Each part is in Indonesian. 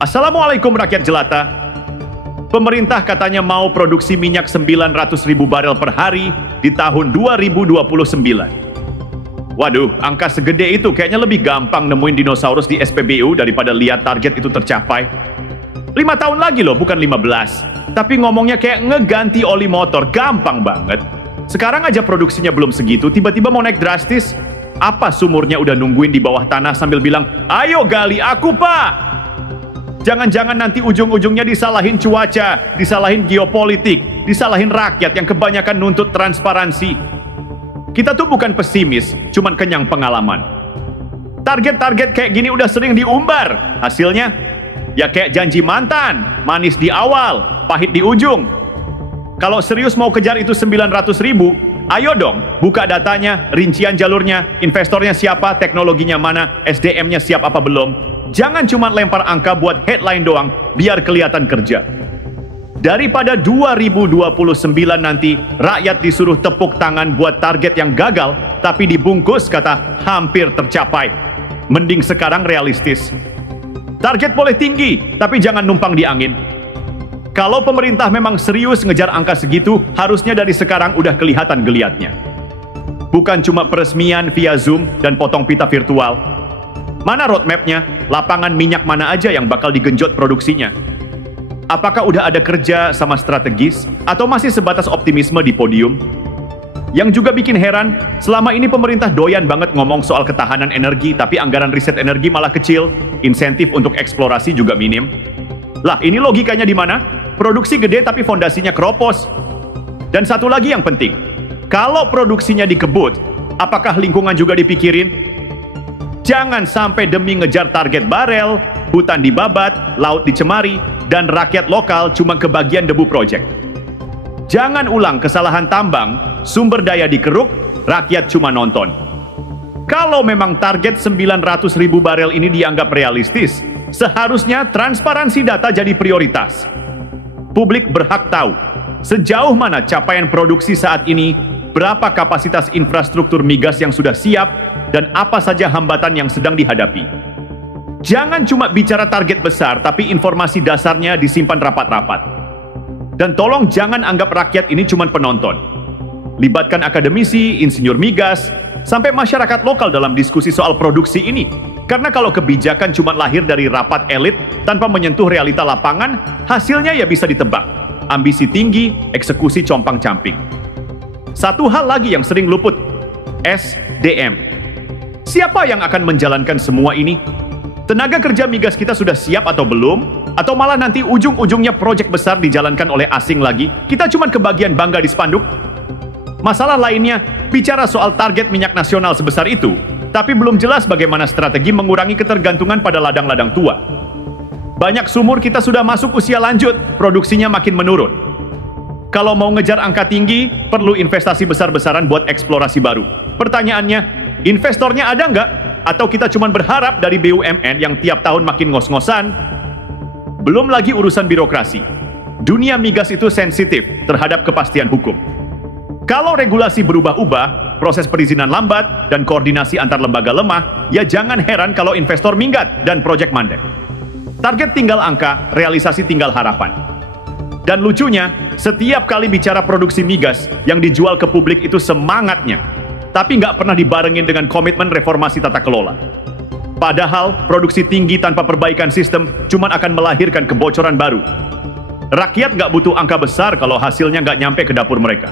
Assalamualaikum rakyat jelata. Pemerintah katanya mau produksi minyak 900.000 barel per hari di tahun 2029. Waduh, angka segede itu kayaknya lebih gampang nemuin dinosaurus di SPBU daripada lihat target itu tercapai. 5 tahun lagi loh, bukan 15. Tapi ngomongnya kayak ngeganti oli motor, gampang banget. Sekarang aja produksinya belum segitu, tiba-tiba mau naik drastis. Apa sumurnya udah nungguin di bawah tanah sambil bilang, "Ayo gali aku, Pak!" Jangan-jangan nanti ujung-ujungnya disalahin cuaca, disalahin geopolitik, disalahin rakyat yang kebanyakan nuntut transparansi. Kita tuh bukan pesimis, cuman kenyang pengalaman. Target-target kayak gini udah sering diumbar. Hasilnya, ya kayak janji mantan, manis di awal, pahit di ujung. Kalau serius mau kejar itu 900.000, ayo dong, buka datanya, rincian jalurnya, investornya siapa, teknologinya mana, SDM-nya siap apa belum. Jangan cuma lempar angka buat headline doang, biar kelihatan kerja. Daripada 2029 nanti, rakyat disuruh tepuk tangan buat target yang gagal, tapi dibungkus kata hampir tercapai. Mending sekarang realistis. Target boleh tinggi, tapi jangan numpang di angin. Kalau pemerintah memang serius ngejar angka segitu, harusnya dari sekarang udah kelihatan geliatnya. Bukan cuma peresmian via Zoom dan potong pita virtual. Mana roadmap-nya? Lapangan minyak mana aja yang bakal digenjot produksinya? Apakah udah ada kerja sama strategis? Atau masih sebatas optimisme di podium? Yang juga bikin heran, selama ini pemerintah doyan banget ngomong soal ketahanan energi, tapi anggaran riset energi malah kecil, insentif untuk eksplorasi juga minim. Lah, ini logikanya di mana? Produksi gede tapi fondasinya keropos. Dan satu lagi yang penting, kalau produksinya dikebut, apakah lingkungan juga dipikirin? Jangan sampai demi ngejar target barel, hutan dibabat, laut dicemari, dan rakyat lokal cuma kebagian debu proyek. Jangan ulang kesalahan tambang, sumber daya dikeruk, rakyat cuma nonton. Kalau memang target 900.000 barel ini dianggap realistis, seharusnya transparansi data jadi prioritas. Publik berhak tahu sejauh mana capaian produksi saat ini, berapa kapasitas infrastruktur migas yang sudah siap, dan apa saja hambatan yang sedang dihadapi. Jangan cuma bicara target besar, tapi informasi dasarnya disimpan rapat-rapat. Dan tolong jangan anggap rakyat ini cuma penonton. Libatkan akademisi, insinyur migas, sampai masyarakat lokal dalam diskusi soal produksi ini. Karena kalau kebijakan cuma lahir dari rapat elit tanpa menyentuh realita lapangan, hasilnya ya bisa ditebak. Ambisi tinggi, eksekusi compang-camping. Satu hal lagi yang sering luput, SDM. Siapa yang akan menjalankan semua ini? Tenaga kerja migas kita sudah siap atau belum? Atau malah nanti ujung-ujungnya proyek besar dijalankan oleh asing lagi? Kita cuma kebagian bangga di spanduk? Masalah lainnya, bicara soal target minyak nasional sebesar itu, tapi belum jelas bagaimana strategi mengurangi ketergantungan pada ladang-ladang tua. Banyak sumur kita sudah masuk usia lanjut, produksinya makin menurun. Kalau mau ngejar angka tinggi, perlu investasi besar-besaran buat eksplorasi baru. Pertanyaannya, investornya ada nggak? Atau kita cuma berharap dari BUMN yang tiap tahun makin ngos-ngosan? Belum lagi urusan birokrasi. Dunia migas itu sensitif terhadap kepastian hukum. Kalau regulasi berubah-ubah, proses perizinan lambat, dan koordinasi antar lembaga lemah, ya jangan heran kalau investor minggat dan proyek mandek. Target tinggal angka, realisasi tinggal harapan. Dan lucunya, setiap kali bicara produksi migas, yang dijual ke publik itu semangatnya, tapi nggak pernah dibarengin dengan komitmen reformasi tata kelola. Padahal, produksi tinggi tanpa perbaikan sistem cuma akan melahirkan kebocoran baru. Rakyat nggak butuh angka besar kalau hasilnya nggak nyampe ke dapur mereka.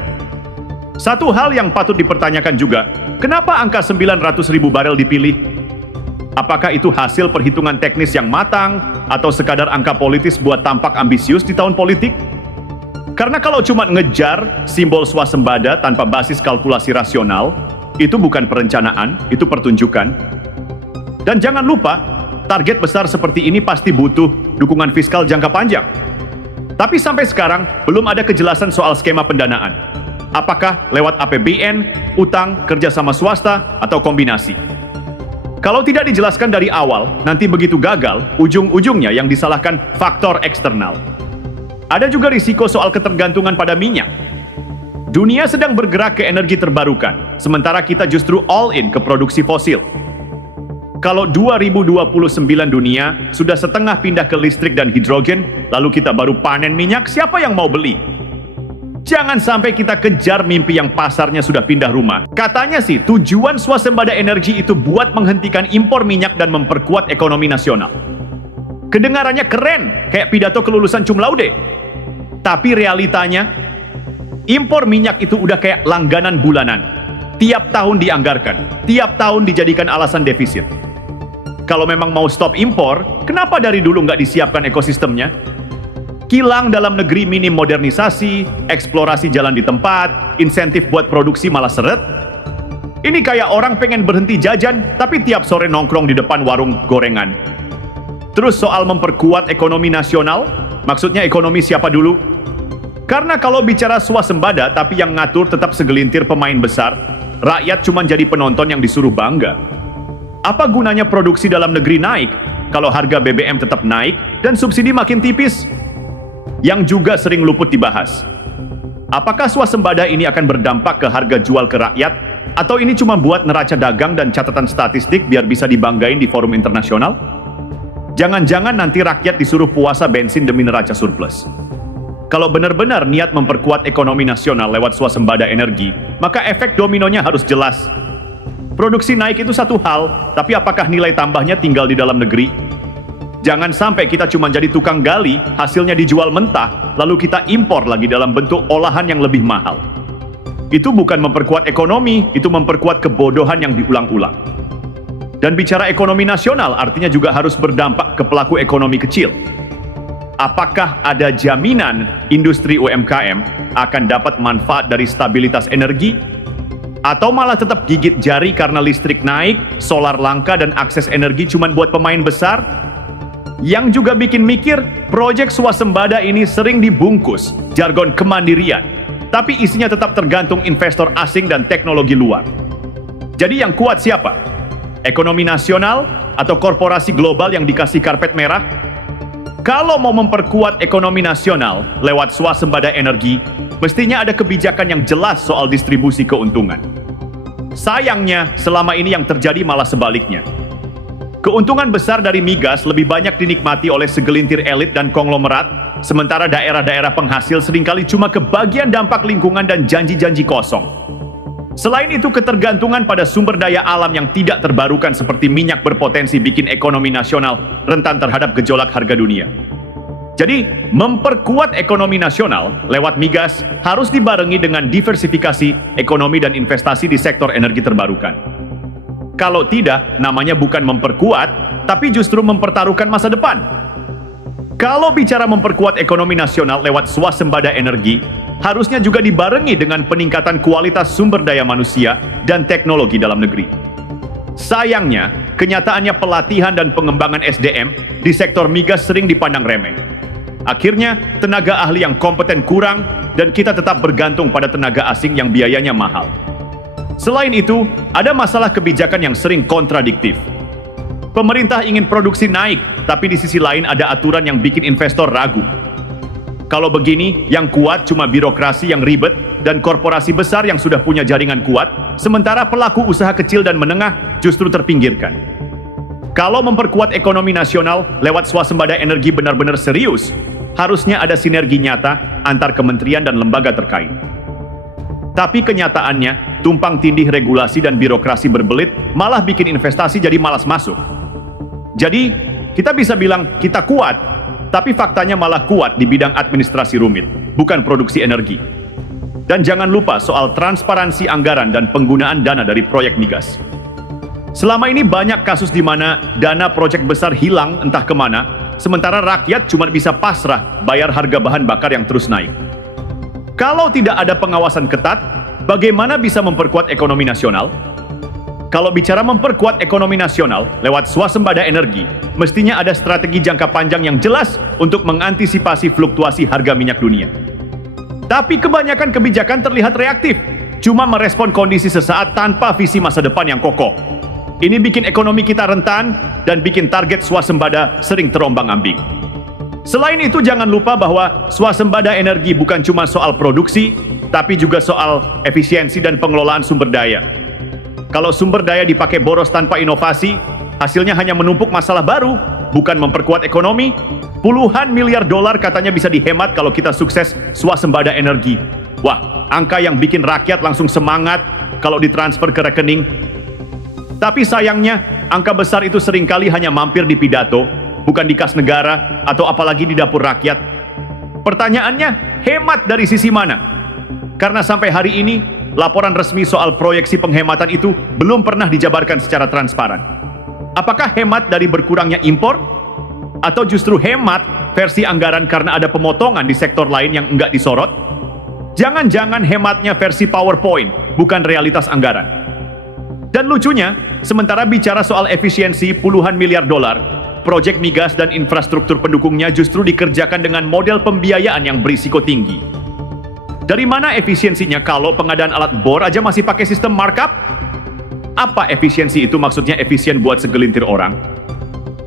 Satu hal yang patut dipertanyakan juga, kenapa angka 900.000 barel dipilih? Apakah itu hasil perhitungan teknis yang matang, atau sekadar angka politis buat tampak ambisius di tahun politik? Karena kalau cuma ngejar simbol swasembada tanpa basis kalkulasi rasional, itu bukan perencanaan, itu pertunjukan. Dan jangan lupa, target besar seperti ini pasti butuh dukungan fiskal jangka panjang. Tapi sampai sekarang, belum ada kejelasan soal skema pendanaan. Apakah lewat APBN, utang, kerjasama swasta, atau kombinasi? Kalau tidak dijelaskan dari awal, nanti begitu gagal, ujung-ujungnya yang disalahkan faktor eksternal. Ada juga risiko soal ketergantungan pada minyak. Dunia sedang bergerak ke energi terbarukan, sementara kita justru all in ke produksi fosil. Kalau 2029 dunia sudah setengah pindah ke listrik dan hidrogen, lalu kita baru panen minyak, siapa yang mau beli? Jangan sampai kita kejar mimpi yang pasarnya sudah pindah rumah. Katanya sih, tujuan swasembada energi itu buat menghentikan impor minyak dan memperkuat ekonomi nasional. Kedengarannya keren, kayak pidato kelulusan cum laude. Tapi realitanya, impor minyak itu udah kayak langganan bulanan. Tiap tahun dianggarkan, tiap tahun dijadikan alasan defisit. Kalau memang mau stop impor, kenapa dari dulu nggak disiapkan ekosistemnya? Kilang dalam negeri minim modernisasi, eksplorasi jalan di tempat, insentif buat produksi malah seret. Ini kayak orang pengen berhenti jajan, tapi tiap sore nongkrong di depan warung gorengan. Terus soal memperkuat ekonomi nasional, maksudnya ekonomi siapa dulu? Karena kalau bicara swasembada, tapi yang ngatur tetap segelintir pemain besar, rakyat cuma jadi penonton yang disuruh bangga. Apa gunanya produksi dalam negeri naik kalau harga BBM tetap naik dan subsidi makin tipis? Yang juga sering luput dibahas. Apakah swasembada ini akan berdampak ke harga jual ke rakyat? Atau ini cuma buat neraca dagang dan catatan statistik biar bisa dibanggain di forum internasional? Jangan-jangan nanti rakyat disuruh puasa bensin demi neraca surplus. Kalau benar-benar niat memperkuat ekonomi nasional lewat swasembada energi, maka efek dominonya harus jelas. Produksi naik itu satu hal, tapi apakah nilai tambahnya tinggal di dalam negeri? Jangan sampai kita cuma jadi tukang gali, hasilnya dijual mentah, lalu kita impor lagi dalam bentuk olahan yang lebih mahal. Itu bukan memperkuat ekonomi, itu memperkuat kebodohan yang diulang-ulang. Dan bicara ekonomi nasional artinya juga harus berdampak ke pelaku ekonomi kecil. Apakah ada jaminan industri UMKM akan dapat manfaat dari stabilitas energi? Atau malah tetap gigit jari karena listrik naik, solar langka, dan akses energi cuma buat pemain besar? Yang juga bikin mikir, proyek swasembada ini sering dibungkus jargon kemandirian, tapi isinya tetap tergantung investor asing dan teknologi luar. Jadi yang kuat siapa? Ekonomi nasional atau korporasi global yang dikasih karpet merah? Kalau mau memperkuat ekonomi nasional lewat swasembada energi, mestinya ada kebijakan yang jelas soal distribusi keuntungan. Sayangnya, selama ini yang terjadi malah sebaliknya. Keuntungan besar dari migas lebih banyak dinikmati oleh segelintir elit dan konglomerat, sementara daerah-daerah penghasil seringkali cuma kebagian dampak lingkungan dan janji-janji kosong. Selain itu, ketergantungan pada sumber daya alam yang tidak terbarukan seperti minyak berpotensi bikin ekonomi nasional rentan terhadap gejolak harga dunia. Jadi, memperkuat ekonomi nasional lewat migas harus dibarengi dengan diversifikasi ekonomi dan investasi di sektor energi terbarukan. Kalau tidak, namanya bukan memperkuat, tapi justru mempertaruhkan masa depan. Kalau bicara memperkuat ekonomi nasional lewat swasembada energi, harusnya juga dibarengi dengan peningkatan kualitas sumber daya manusia dan teknologi dalam negeri. Sayangnya, kenyataannya pelatihan dan pengembangan SDM di sektor migas sering dipandang remeh. Akhirnya, tenaga ahli yang kompeten kurang dan kita tetap bergantung pada tenaga asing yang biayanya mahal. Selain itu, ada masalah kebijakan yang sering kontradiktif. Pemerintah ingin produksi naik, tapi di sisi lain ada aturan yang bikin investor ragu. Kalau begini, yang kuat cuma birokrasi yang ribet dan korporasi besar yang sudah punya jaringan kuat, sementara pelaku usaha kecil dan menengah justru terpinggirkan. Kalau memperkuat ekonomi nasional lewat swasembada energi benar-benar serius, harusnya ada sinergi nyata antar kementerian dan lembaga terkait. Tapi kenyataannya, tumpang tindih regulasi dan birokrasi berbelit malah bikin investasi jadi malas masuk. Jadi, kita bisa bilang kita kuat, tapi faktanya malah kuat di bidang administrasi rumit, bukan produksi energi. Dan jangan lupa soal transparansi anggaran dan penggunaan dana dari proyek migas. Selama ini banyak kasus di mana dana proyek besar hilang entah kemana, sementara rakyat cuma bisa pasrah bayar harga bahan bakar yang terus naik. Kalau tidak ada pengawasan ketat, bagaimana bisa memperkuat ekonomi nasional? Kalau bicara memperkuat ekonomi nasional lewat swasembada energi, mestinya ada strategi jangka panjang yang jelas untuk mengantisipasi fluktuasi harga minyak dunia. Tapi kebanyakan kebijakan terlihat reaktif, cuma merespon kondisi sesaat tanpa visi masa depan yang kokoh. Ini bikin ekonomi kita rentan dan bikin target swasembada sering terombang-ambing. Selain itu, jangan lupa bahwa swasembada energi bukan cuma soal produksi, tapi juga soal efisiensi dan pengelolaan sumber daya. Kalau sumber daya dipakai boros tanpa inovasi, Hasilnya hanya menumpuk masalah baru, bukan memperkuat ekonomi. Puluhan miliar dolar katanya bisa dihemat kalau kita sukses swasembada energi. Wah, angka yang bikin rakyat langsung semangat kalau ditransfer ke rekening. Tapi sayangnya, angka besar itu seringkali hanya mampir di pidato, bukan di kas negara, atau apalagi di dapur rakyat. Pertanyaannya, hemat dari sisi mana? Karena sampai hari ini, laporan resmi soal proyeksi penghematan itu belum pernah dijabarkan secara transparan. Apakah hemat dari berkurangnya impor? Atau justru hemat versi anggaran karena ada pemotongan di sektor lain yang enggak disorot? Jangan-jangan hematnya versi PowerPoint, bukan realitas anggaran. Dan lucunya, sementara bicara soal efisiensi puluhan miliar dolar, proyek migas dan infrastruktur pendukungnya justru dikerjakan dengan model pembiayaan yang berisiko tinggi. Dari mana efisiensinya kalau pengadaan alat bor aja masih pakai sistem markup? Apa efisiensi itu maksudnya efisien buat segelintir orang?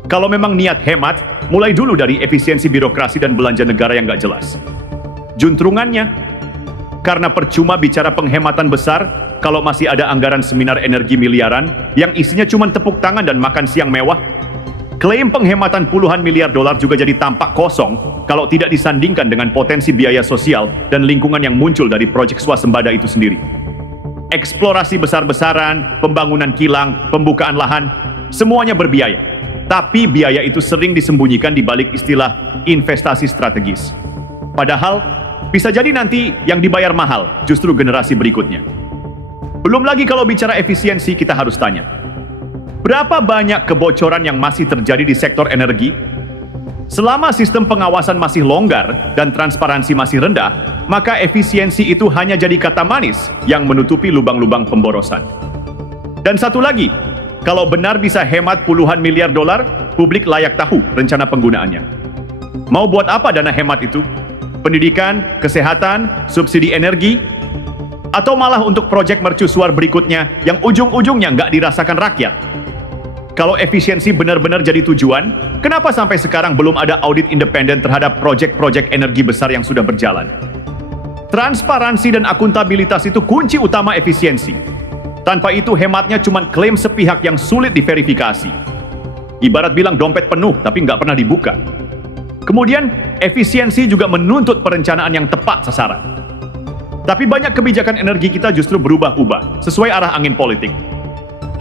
Kalau memang niat hemat, mulai dulu dari efisiensi birokrasi dan belanja negara yang nggak jelas. Juntrungannya, karena percuma bicara penghematan besar kalau masih ada anggaran seminar energi miliaran yang isinya cuma tepuk tangan dan makan siang mewah. Klaim penghematan puluhan miliar dolar juga jadi tampak kosong kalau tidak disandingkan dengan potensi biaya sosial dan lingkungan yang muncul dari proyek swasembada itu sendiri. Eksplorasi besar-besaran, pembangunan kilang, pembukaan lahan, semuanya berbiaya. Tapi biaya itu sering disembunyikan di balik istilah investasi strategis. Padahal, bisa jadi nanti yang dibayar mahal justru generasi berikutnya. Belum lagi kalau bicara efisiensi, kita harus tanya, berapa banyak kebocoran yang masih terjadi di sektor energi? Selama sistem pengawasan masih longgar dan transparansi masih rendah, maka efisiensi itu hanya jadi kata manis yang menutupi lubang-lubang pemborosan. Dan satu lagi, kalau benar bisa hemat puluhan miliar dolar, publik layak tahu rencana penggunaannya. Mau buat apa dana hemat itu? Pendidikan, kesehatan, subsidi energi, atau malah untuk proyek mercusuar berikutnya yang ujung-ujungnya nggak dirasakan rakyat? Kalau efisiensi benar-benar jadi tujuan, kenapa sampai sekarang belum ada audit independen terhadap proyek-proyek energi besar yang sudah berjalan? Transparansi dan akuntabilitas itu kunci utama efisiensi. Tanpa itu hematnya cuma klaim sepihak yang sulit diverifikasi. Ibarat bilang dompet penuh tapi nggak pernah dibuka. Kemudian, efisiensi juga menuntut perencanaan yang tepat sasaran. Tapi banyak kebijakan energi kita justru berubah-ubah, sesuai arah angin politik.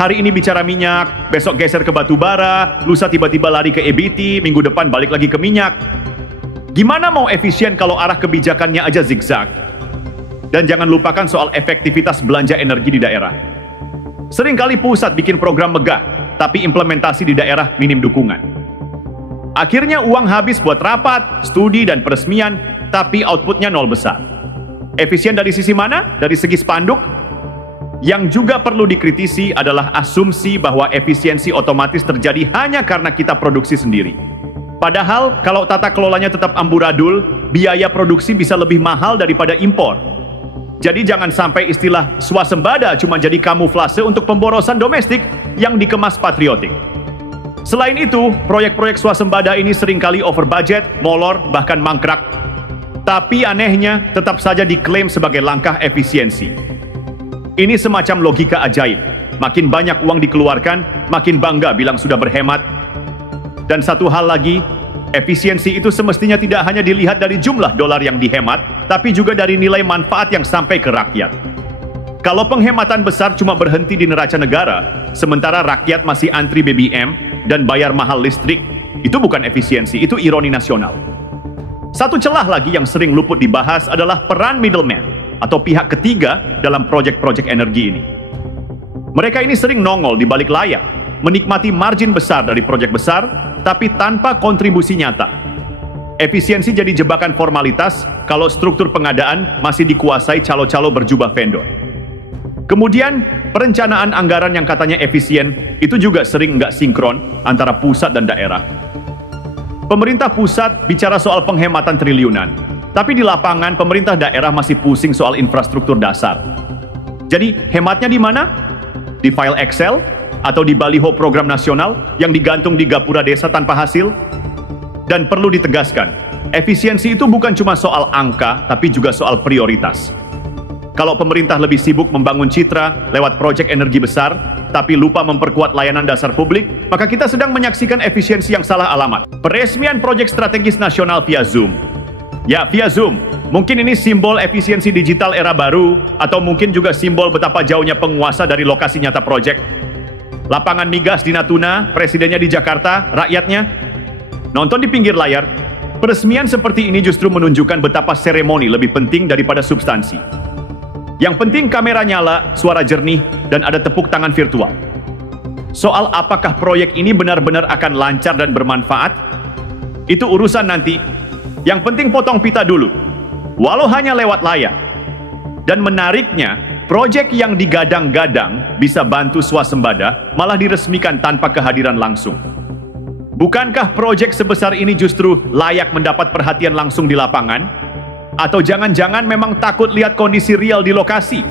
Hari ini bicara minyak, besok geser ke batu bara, lusa tiba-tiba lari ke EBT, minggu depan balik lagi ke minyak. Gimana mau efisien kalau arah kebijakannya aja zigzag? Dan jangan lupakan soal efektivitas belanja energi di daerah. Seringkali pusat bikin program megah, tapi implementasi di daerah minim dukungan. Akhirnya uang habis buat rapat, studi, dan peresmian, tapi outputnya nol besar. Efisien dari sisi mana? Dari segi spanduk? Yang juga perlu dikritisi adalah asumsi bahwa efisiensi otomatis terjadi hanya karena kita produksi sendiri. Padahal, kalau tata kelolanya tetap amburadul, biaya produksi bisa lebih mahal daripada impor. Jadi jangan sampai istilah swasembada cuma jadi kamuflase untuk pemborosan domestik yang dikemas patriotik. Selain itu, proyek-proyek swasembada ini seringkali over budget, molor, bahkan mangkrak. Tapi anehnya, tetap saja diklaim sebagai langkah efisiensi. Ini semacam logika ajaib. Makin banyak uang dikeluarkan, makin bangga bilang sudah berhemat. Dan satu hal lagi, efisiensi itu semestinya tidak hanya dilihat dari jumlah dolar yang dihemat, tapi juga dari nilai manfaat yang sampai ke rakyat. Kalau penghematan besar cuma berhenti di neraca negara, sementara rakyat masih antri BBM dan bayar mahal listrik, itu bukan efisiensi, itu ironi nasional. Satu celah lagi yang sering luput dibahas adalah peran middleman atau pihak ketiga dalam proyek-proyek energi ini. Mereka ini sering nongol di balik layar, menikmati margin besar dari proyek besar, tapi tanpa kontribusi nyata. Efisiensi jadi jebakan formalitas kalau struktur pengadaan masih dikuasai calo-calo berjubah vendor. Kemudian, perencanaan anggaran yang katanya efisien itu juga sering nggak sinkron antara pusat dan daerah. Pemerintah pusat bicara soal penghematan triliunan, tapi di lapangan pemerintah daerah masih pusing soal infrastruktur dasar. Jadi hematnya di mana? Di file Excel? Atau di baliho program nasional yang digantung di gapura desa tanpa hasil? Dan perlu ditegaskan, efisiensi itu bukan cuma soal angka, tapi juga soal prioritas. Kalau pemerintah lebih sibuk membangun citra lewat proyek energi besar, tapi lupa memperkuat layanan dasar publik, maka kita sedang menyaksikan efisiensi yang salah alamat. Peresmian proyek strategis nasional via Zoom. Ya, via Zoom. Mungkin ini simbol efisiensi digital era baru, atau mungkin juga simbol betapa jauhnya penguasa dari lokasi nyata proyek. Lapangan migas di Natuna, presidennya di Jakarta, rakyatnya nonton di pinggir layar. Peresmian seperti ini justru menunjukkan betapa seremoni lebih penting daripada substansi. Yang penting kamera nyala, suara jernih, dan ada tepuk tangan virtual. Soal apakah proyek ini benar-benar akan lancar dan bermanfaat, itu urusan nanti. Yang penting potong pita dulu, walau hanya lewat layar. Dan menariknya, proyek yang digadang-gadang bisa bantu swasembada malah diresmikan tanpa kehadiran langsung. Bukankah proyek sebesar ini justru layak mendapat perhatian langsung di lapangan? Atau jangan-jangan memang takut lihat kondisi real di lokasi?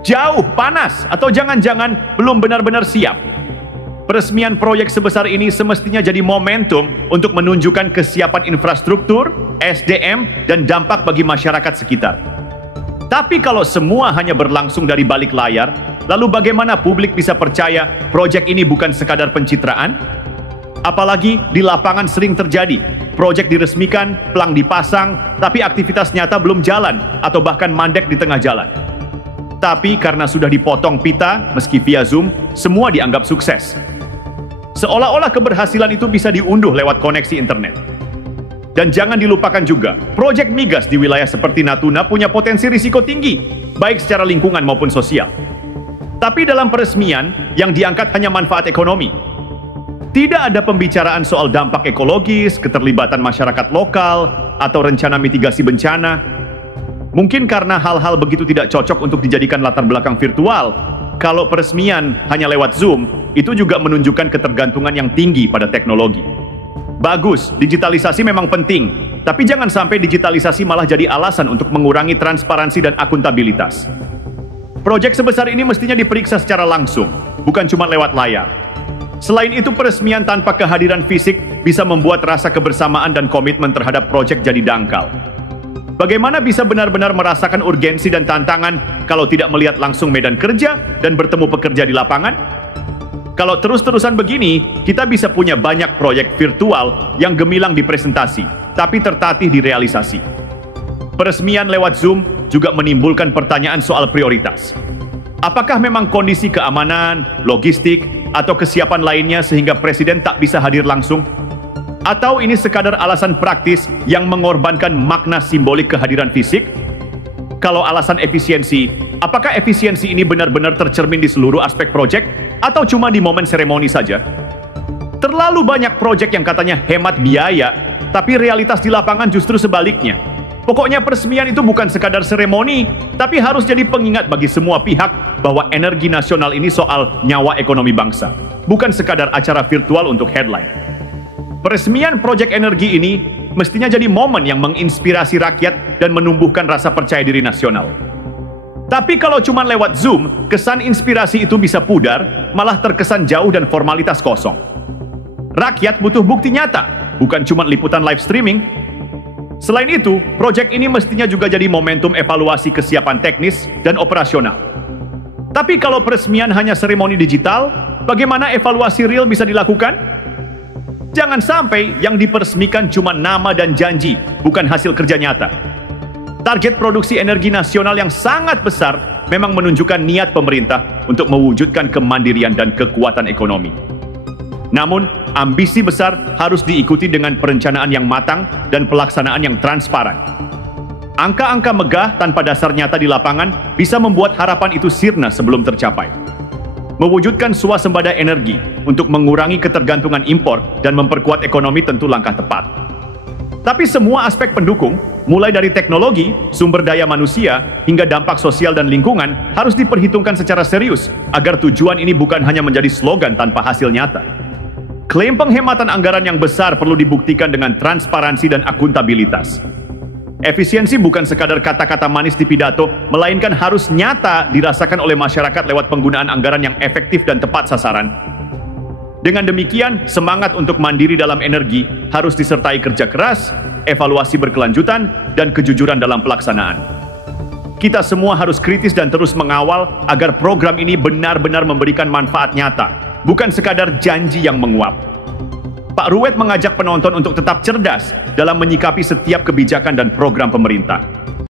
Jauh, panas, atau jangan-jangan belum benar-benar siap? Peresmian proyek sebesar ini semestinya jadi momentum untuk menunjukkan kesiapan infrastruktur, SDM, dan dampak bagi masyarakat sekitar. Tapi kalau semua hanya berlangsung dari balik layar, lalu bagaimana publik bisa percaya proyek ini bukan sekadar pencitraan? Apalagi di lapangan sering terjadi, proyek diresmikan, pelang dipasang, tapi aktivitas nyata belum jalan atau bahkan mandek di tengah jalan. Tapi karena sudah dipotong pita, meski via Zoom, semua dianggap sukses. Seolah-olah keberhasilan itu bisa diunduh lewat koneksi internet. Dan jangan dilupakan juga, proyek migas di wilayah seperti Natuna punya potensi risiko tinggi, baik secara lingkungan maupun sosial. Tapi dalam peresmian, yang diangkat hanya manfaat ekonomi. Tidak ada pembicaraan soal dampak ekologis, keterlibatan masyarakat lokal, atau rencana mitigasi bencana. Mungkin karena hal-hal begitu tidak cocok untuk dijadikan latar belakang virtual, kalau peresmian hanya lewat Zoom, itu juga menunjukkan ketergantungan yang tinggi pada teknologi. Bagus, digitalisasi memang penting, tapi jangan sampai digitalisasi malah jadi alasan untuk mengurangi transparansi dan akuntabilitas. Proyek sebesar ini mestinya diperiksa secara langsung, bukan cuma lewat layar. Selain itu, peresmian tanpa kehadiran fisik bisa membuat rasa kebersamaan dan komitmen terhadap proyek jadi dangkal. Bagaimana bisa benar-benar merasakan urgensi dan tantangan kalau tidak melihat langsung medan kerja dan bertemu pekerja di lapangan? Kalau terus-terusan begini, kita bisa punya banyak proyek virtual yang gemilang di presentasi, tapi tertatih di realisasi. Peresmian lewat Zoom juga menimbulkan pertanyaan soal prioritas. Apakah memang kondisi keamanan, logistik, atau kesiapan lainnya sehingga presiden tak bisa hadir langsung? Atau ini sekadar alasan praktis yang mengorbankan makna simbolik kehadiran fisik? Kalau alasan efisiensi, apakah efisiensi ini benar-benar tercermin di seluruh aspek proyek atau cuma di momen seremoni saja? Terlalu banyak proyek yang katanya hemat biaya, tapi realitas di lapangan justru sebaliknya. Pokoknya peresmian itu bukan sekadar seremoni, tapi harus jadi pengingat bagi semua pihak bahwa energi nasional ini soal nyawa ekonomi bangsa, bukan sekadar acara virtual untuk headline. Peresmian proyek energi ini mestinya jadi momen yang menginspirasi rakyat dan menumbuhkan rasa percaya diri nasional. Tapi kalau cuma lewat Zoom, kesan inspirasi itu bisa pudar, malah terkesan jauh dan formalitas kosong. Rakyat butuh bukti nyata, bukan cuma liputan live streaming. Selain itu, proyek ini mestinya juga jadi momentum evaluasi kesiapan teknis dan operasional. Tapi kalau peresmian hanya seremoni digital, bagaimana evaluasi real bisa dilakukan? Jangan sampai yang diperesmikan cuma nama dan janji, bukan hasil kerja nyata. Target produksi energi nasional yang sangat besar memang menunjukkan niat pemerintah untuk mewujudkan kemandirian dan kekuatan ekonomi. Namun, ambisi besar harus diikuti dengan perencanaan yang matang dan pelaksanaan yang transparan. Angka-angka megah tanpa dasar nyata di lapangan bisa membuat harapan itu sirna sebelum tercapai. Mewujudkan swasembada energi untuk mengurangi ketergantungan impor dan memperkuat ekonomi tentu langkah tepat. Tapi semua aspek pendukung, mulai dari teknologi, sumber daya manusia, hingga dampak sosial dan lingkungan harus diperhitungkan secara serius agar tujuan ini bukan hanya menjadi slogan tanpa hasil nyata. Klaim penghematan anggaran yang besar perlu dibuktikan dengan transparansi dan akuntabilitas. Efisiensi bukan sekadar kata-kata manis di pidato, melainkan harus nyata dirasakan oleh masyarakat lewat penggunaan anggaran yang efektif dan tepat sasaran. Dengan demikian, semangat untuk mandiri dalam energi harus disertai kerja keras, evaluasi berkelanjutan, dan kejujuran dalam pelaksanaan. Kita semua harus kritis dan terus mengawal agar program ini benar-benar memberikan manfaat nyata, bukan sekadar janji yang menguap. Pak Ruwet mengajak penonton untuk tetap cerdas dalam menyikapi setiap kebijakan dan program pemerintah.